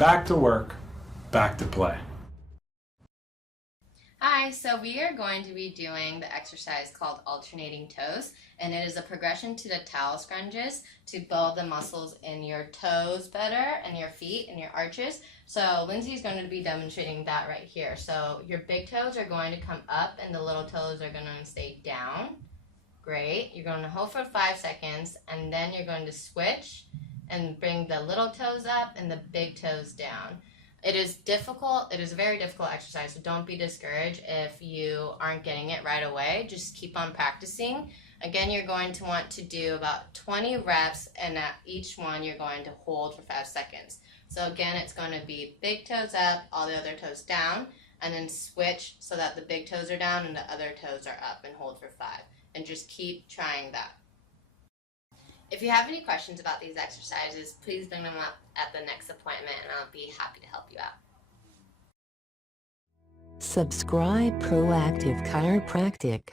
Back to work, back to play. Hi, so we are going to be doing the exercise called alternating toes, and it is a progression to the towel scrunches to build the muscles in your toes better and your feet and your arches. So Lindsay's going to be demonstrating that right here. So your big toes are going to come up and the little toes are going to stay down. Great. You're going to hold for 5 seconds and then you're going to switch and bring the little toes up and the big toes down. It is difficult. It is a very difficult exercise, so don't be discouraged if you aren't getting it right away. Just keep on practicing. Again, you're going to want to do about 20 reps, and at each one you're going to hold for 5 seconds. So again, it's going to be big toes up, all the other toes down, and then switch so that the big toes are down and the other toes are up, and hold for 5. And just keep trying that. If you have any questions about these exercises, please bring them up at the next appointment and I'll be happy to help you out. Subscribe Proactive Chiropractic.